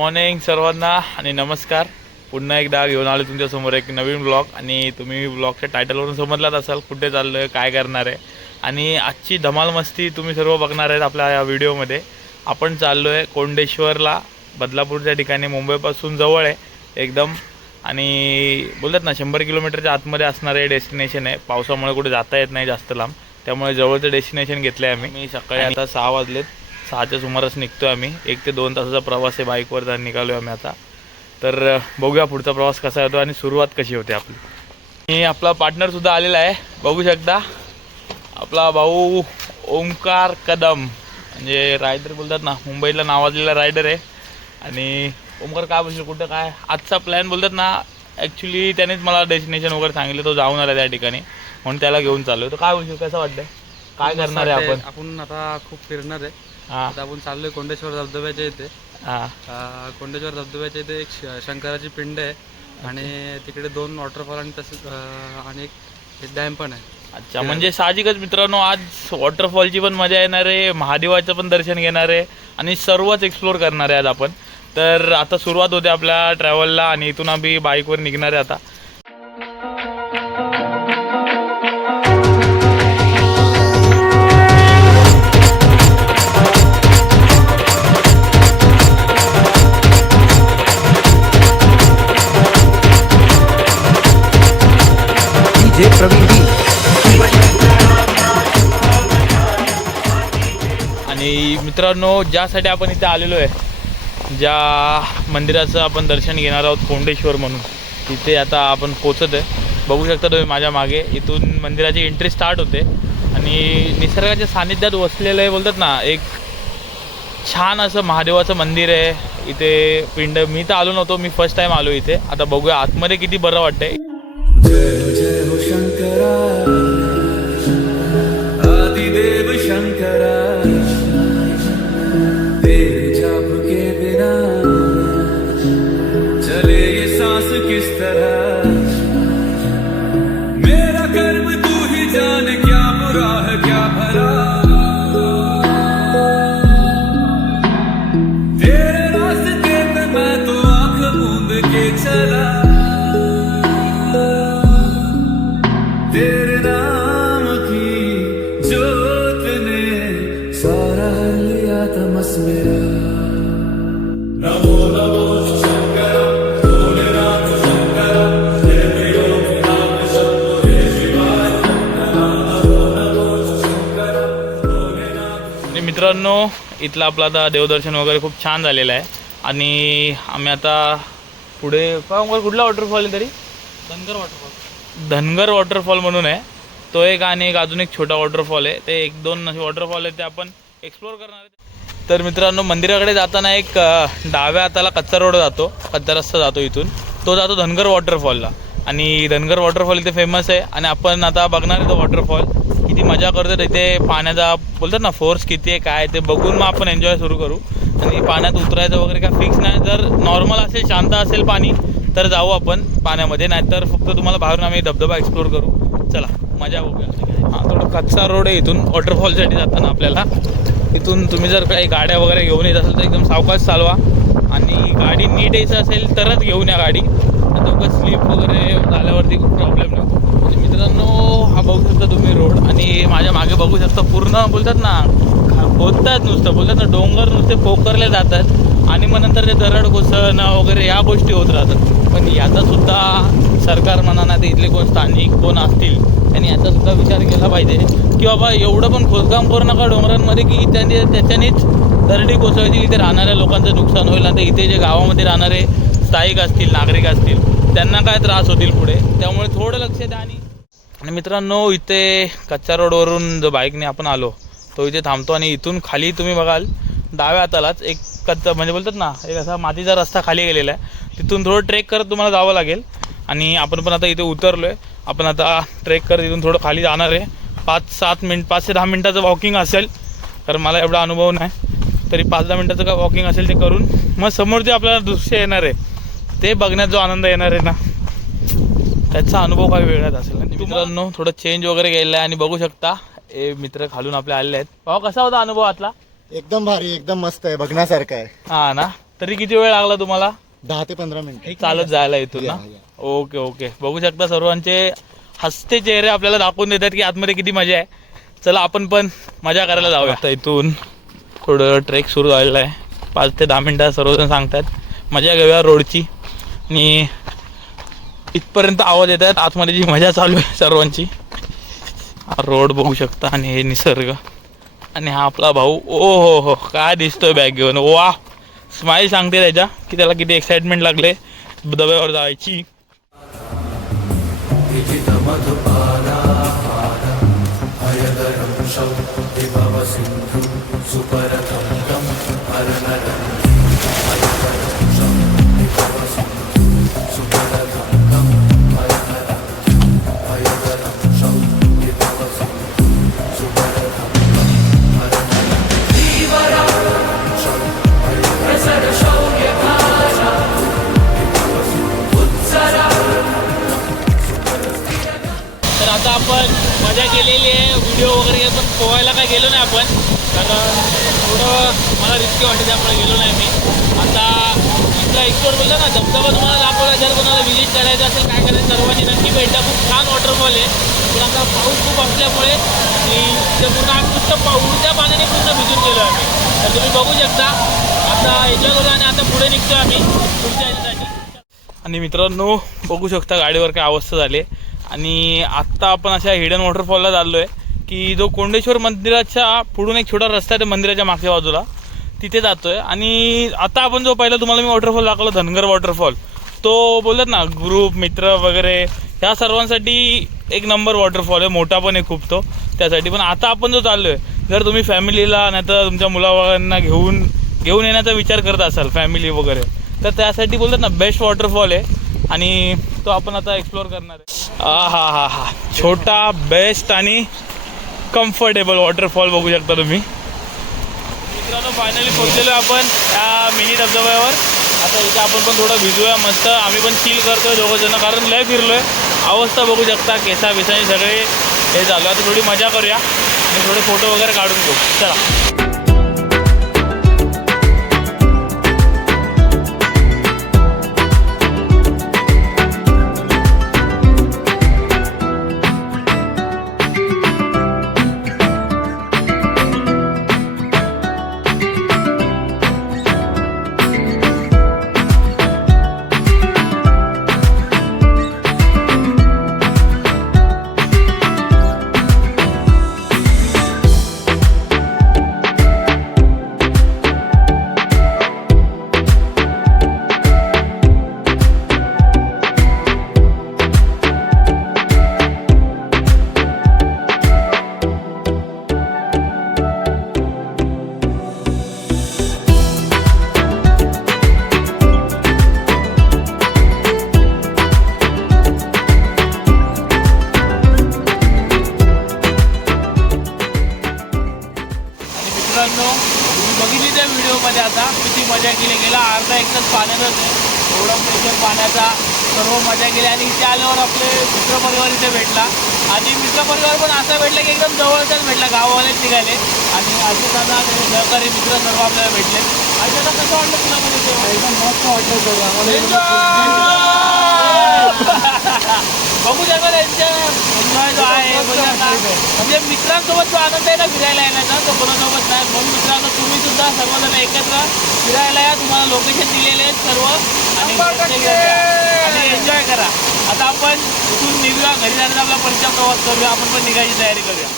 Morning सर्वांना आणि नमस्कार. पुन्हा एकदा घेऊन आलो तुमच्यासमोर एक नवीन ब्लॉग. आणि तुम्ही ब्लॉगच्या टायटलवरून समजलाच असाल कुठे चाललो आहे, काय करणार आहे. आणि आजची धमाल मस्ती तुम्ही सर्व बघणार आहेत आपल्या या व्हिडिओमध्ये. आपण चाललो आहे कोंडेश्वरला, बदलापूरच्या ठिकाणी, मुंबईपासून जवळ आहे एकदम. आणि बोलतात ना 100 किलोमीटरच्या आतमध्ये असणारे डेस्टिनेशन आहे. पावसामुळे कुठे जाता येत नाही जास्त लांब, त्यामुळे जवळचं डेस्टिनेशन घेतलं आहे आम्ही. सकाळी आता 6 वाजलेत, 6च्या सुमारास निघतो आहे आम्ही. 1 ते 2 तासाचा प्रवास आहे, बाईकवर जाऊन निघालो आहे आम्ही आता. तर बघूया पुढचा प्रवास कसा होतो आणि सुरुवात कशी होते आपली. आणि आपला पार्टनरसुद्धा आलेला आहे, बघू शकता. आपला भाऊ ओंकार कदम, म्हणजे रायडर बोलतात ना, मुंबईला नावाजलेला रायडर आहे. आणि ओंकार काय बोलशील, कुठं काय आजचा प्लॅन बोलतात ना. ॲक्च्युली त्यानेच मला डेस्टिनेशन वगैरे सांगितलं, तो जाऊन आला त्या ठिकाणी, म्हणून त्याला घेऊन चाललो. तर काय बोलशील, कसं वाटतंय, काय करणार आहे आपण आता खूप फिरणार आहे. आता आपण चाललोय कोंडेश्वर धबधब्याच्या इथे. कोंडेश्वर धबधब्याच्या इथे एक शंकराची पिंड आहे आणि तिकडे 2 वॉटरफॉल आणि तसंच आणि एक डॅम पण आहे. अच्छा, म्हणजे साहजिकच मित्रांनो, आज वॉटरफॉलची पण मजा येणार आहे, महादेवाचं पण दर्शन घेणार आहे आणि सर्वच एक्सप्लोर करणार आहे आज आपण. तर आता सुरुवात होते आपल्या ट्रॅव्हलला आणि इथून आम्ही बाईकवर निघणार आहे आता. आणि मित्रांनो, ज्यासाठी आपण इथे आलेलो आहे, ज्या मंदिराचं आपण दर्शन घेणार आहोत कोंडेश्वर म्हणून, तिथे आता आपण पोचत आहे. बघू शकता तुम्ही माझ्या मागे. इथून मंदिराची एंट्री स्टार्ट होते आणि निसर्गाच्या सानिध्यात वसलेलं आहे बोलतात ना, एक छान असं महादेवाचं मंदिर आहे इथे. पिंड मी तर आलो नव्हतो, मी फर्स्ट टाइम आलो इथे. आता बघूया आतमध्ये किती बरं वाटतंय. जय जय हो शंकरा, आदिदेव शंकरा, तेरे जाप के बिना चले ये सांस किस तरह, मेरा कर्म तू ही जाने, क्या बुरा है क्या भला, तेरे रास्ते पे मैं तो आंख मूंद के चला, तेरे नाम की जोत ने सारा हर लिया तमस मेरा. नमो नमो शंकर, भोलेनाथ शंकर, जय देव नाम शंभो, जय शिवाय. नमो नमो शंकर, भोलेनाथ. आणि मित्रांनो, इथलं आपलं आता देवदर्शन वगैरे खूप छान झालेलं आहे. आणि आम्ही आता पुढे कुठला वॉटरफॉल आहे तरी, धनगर वॉटरफॉल. धनगर वॉटरफॉल म्हणून आहे तो एक. आणि एक अजून एक छोटा वॉटरफॉल आहे. ते 1-2 असे वॉटरफॉल आहेत, ते आपण एक्सप्लोर करणार आहे. तर मित्रांनो, मंदिराकडे जाताना एक डाव्या हाताला कच्चा रोड जातो, कच्चा रस्ता जातो इथून, तो जातो धनगर वॉटरफॉलला. आणि धनगर वॉटरफॉल इथे फेमस आहे. आणि आपण आता बघणार आहे तो वॉटरफॉल, किती मजा करतो इथे. पाण्याचा बोलतात ना फोर्स किती आहे काय ते बघून मग आपण एन्जॉय सुरू करू. आणि पाण्यात उतरायचं वगैरे काय फिक्स नाही. जर नॉर्मल असेल, शांत असेल पाणी, तर जाऊ आपण पाण्यामध्ये, नाहीतर फक्त तुम्हाला बाहेरून आम्ही धबधबा एक्सप्लोर करू. चला मजा बघूया. हां, थोडा कच्चा रोड आहे इथून वॉटरफॉलसाठी जाताना आपल्याला. इथून तुम्ही जर काही गाड्या वगैरे घेऊन येत असेल तर एकदम सावकाश चालवा. आणि गाडी नीट यायचं असेल तरच घेऊन या गाडी, आता स्लीप वगैरे झाल्यावरती खूप प्रॉब्लेम नको. आणि मित्रांनो, हा बघू शकता तुम्ही रोड. आणि माझ्या मागे बघू शकता पूर्ण बोलतात ना खोदतात नुसतं, बोलतात ना डोंगर नुसते पोखरले जातात आणि मग नंतर ते दरड कोसळणं वगैरे या गोष्टी होत राहतात. पण याचासुद्धा सरकार म्हणा, नाही तर इथले कोण स्थानिक कोण असतील त्यांनी याचासुद्धा विचार केला पाहिजे की बाबा एवढं पण खोदकाम करू नका डोंगरांमध्ये की त्याच्यानेच दरडी कोसळतील, इथे राहणाऱ्या लोकांचं नुकसान होईल. आणि इथे जे गावामध्ये राहणारे स्थायिक असतील, नागरिक असतील, त्यांना काय त्रास होतील पुढे, त्यामुळे थोडं लक्ष द्या. आणि मित्रांनो, इथे कच्च्या रोडवरून जो बाईकने आपण आलो तो इथे थांबतो. आणि इथून खाली तुम्ही बघाल डाव्या हातालाच एक कच्चा म्हणजे बोलतात ना एक असा मातीचा रस्ता खाली गेलेला आहे. तिथून थोडं ट्रेक करत तुम्हाला जावं लागेल. आणि आपण पण आता इथे उतरलो आहे. आपण आता ट्रेक करत इथून थोडं खाली जाणार आहे. 5 ते 10 मिनटाचं वॉकिंग असेल, कारण मला एवढा अनुभव नाही, तरी 5-10 मिनटाचं काय वॉकिंग असेल ते करून मग समोर जे आपल्याला दृश्य येणार आहे ते बघण्यात जो आनंद येणार आहे ना, त्याचा अनुभव काही वेगळाच असेल. मित्रांनो, थोडं चेंज वगैरे गेलेलं आहे. आणि बघू शकता हे मित्र खालून आपले आलेले आहेत. भाऊ, कसा होता अनुभव आतला? एकदम भारी, एकदम मस्त आहे, बघण्यासारखं आहे. हा ना. तरी किती वेळ लागला तुम्हाला? 10 ते 15 मिनिट चालत जायला इथून ना? ओके ओके, बघू शकता सर्वांचे हसते चेहरे आपल्याला दाखवून देतात की आतमध्ये किती मजा आहे. चला आपण पण मजा करायला जाऊया. आता इथून थोडं ट्रेक सुरू झालेलं आहे, 5 ते 10 मिनटं सर्वजण सांगतात. मजा घेऊया रोडची आणि इथपर्यंत आवाज येत आहेत, आतमध्ये जी मजा चालू आहे सर्वांची. हा रोड बघू शकता आणि हे निसर्ग आणि हा आपला भाऊ. ओ हो, काय दिसतोय बॅग घेऊन. वा, स्माईल सांगते त्याच्या की त्याला किती एक्साइटमेंट लागले धबधब्यावर जायची. तर आता आपण मजा केलेली आहे, व्हिडिओ वगैरे पण पोहायला काय गेलो नाही आपण, कारण थोडं मला रिस्की वाटते त्यामुळे गेलो नाही मी. आता इथला एक्सप्लोर बोलला ना, धबधबा तुम्हाला दाखवला. जर कोणाला विजिट करायचं असेल, काय करायचं, सर्वांनी नक्की भेटा. खूप छान वॉटरफॉल आहे. पण आता पाऊस खूप असल्यामुळे आणि ते पूर्ण आम्ही नुसतं उडत्या पाण्याने पूर्ण भिजून गेलो आम्ही. तर तुम्ही बघू शकता. आता एन्जॉय करू आणि आता पुढे निघतो आम्ही पुढच्या ह्याच्यासाठी. आणि मित्रांनो बघू शकता गाडीवर काय अवस्था झाली. आणि आत्ता आपण अशा हिडन वॉटरफॉलला चाललो आहे की जो कोंडेश्वर मंदिराच्या पुढून एक छोटा रस्ता आहे, मंदिराच्या मागच्या बाजूला तिथे जातो आहे. आणि आता आपण जो पहिला तुम्हाला मी वॉटरफॉल दाखवला धनगर वॉटरफॉल, तो बोलत ना ग्रुप मित्र वगैरे ह्या सर्वांसाठी एक नंबर वॉटरफॉल आहे. मोठा पण आहे खूप तो त्यासाठी. पण आता आपण जो चाललो आहे, जर तुम्ही फॅमिलीला नाही तर तुमच्या मुलाबाळांना घेऊन येण्याचा विचार करत असाल फॅमिली वगैरे, तर त्यासाठी बोलतात ना बेस्ट वॉटरफॉल आहे. आणि तो आपण आता एक्सप्लोअर करणार आहे. हा छोटा बेस्ट आणि कम्फर्टेबल वॉटरफॉल बघू शकता तुम्ही. मित्रांनो फायनली पोहोचलेलो आपण त्या मिनी धबधब्यावर. आता इथे आपण पण थोडं भिजूया मस्त. आम्ही पण चिल करतोय दोघं जण, कारण लय फिरलोय. अवस्था बघू शकता, केसा बिसाने सगळे हे झालं. आता थोडी मजा करूया आणि थोडे फोटो वगैरे काढून घेऊ. चला. तुम्ही बघितली त्या व्हिडिओमध्ये आता किती मजा केली. गेला अर्धा एक तास पाण्यातच एवढा प्रेशर पाण्याचा, सर्व मजा केली. आणि इथे आल्यावर आपले मित्रपरिवार इथे भेटला. आणि मित्रपरिवार पण असा भेटला की एकदम जवळचाच भेटला, गाववालेच निघाले. आणि असे दादा सहकारी मित्र सर्व आपल्याला भेटले. आणि त्याला कसं वाटलं तुला? मध्ये एकदम मस्त वाटलं सर्व आम्हाला. बघू शकता त्यांच्या एन्जॉय जो आहे म्हणजे मित्रांसोबत जो आनंद आहे ना फिरायला येण्याचा, तो कोणासोबत नाही. म्हणून मित्रांनो तुम्ही सुद्धा सर्वजण एकत्र फिरायला या. तुम्हाला लोकेशन दिलेले आहेत सर्व आणि एन्जॉय करा. आता आपण इथून निघूया, घरी जाण्याचा आपला पुढचा प्रवास करूया. आपण पण निघायची तयारी करूया.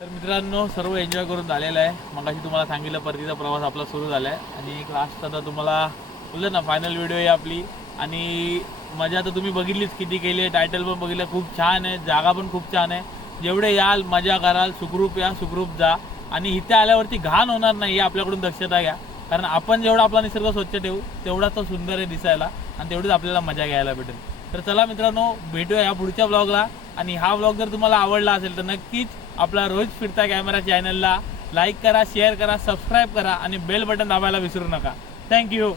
तर मित्रांनो सर्व एन्जॉय करून झालेलं आहे. मगाशी तुम्हाला सांगितलं परतीचा प्रवास आपला सुरू झाला आहे. आणि एक लास्ट आता तुम्हाला बोललं ना फायनल व्हिडिओ आहे आपली. आणि मजा तर तुम्ही बघितलीच किती केली आहे. टायटल पण बघितलं, खूप छान आहे. जागा पण खूप छान आहे. जेवढे याल मजा कराल, सुखरूप या सुखरूप जा. आणि इथे आल्यावरती घाण होणार नाही, आपल्याकडून दक्षता घ्या. कारण आपण जेवढा आपला निसर्ग स्वच्छ ठेवू तेवढा तो सुंदर आहे दिसायला, आणि तेवढीच आपल्याला मजा घ्यायला भेटेल. तर चला मित्रांनो भेटूया या पुढच्या ब्लॉगला. आणि हा ब्लॉग जर तुम्हाला आवडला असेल तर नक्कीच आपला रोहित फिरता कॅमेरा चॅनलला लाईक करा, शेअर करा, सबस्क्राईब करा आणि बेल बटन दाबायला विसरू नका. थँक्यू.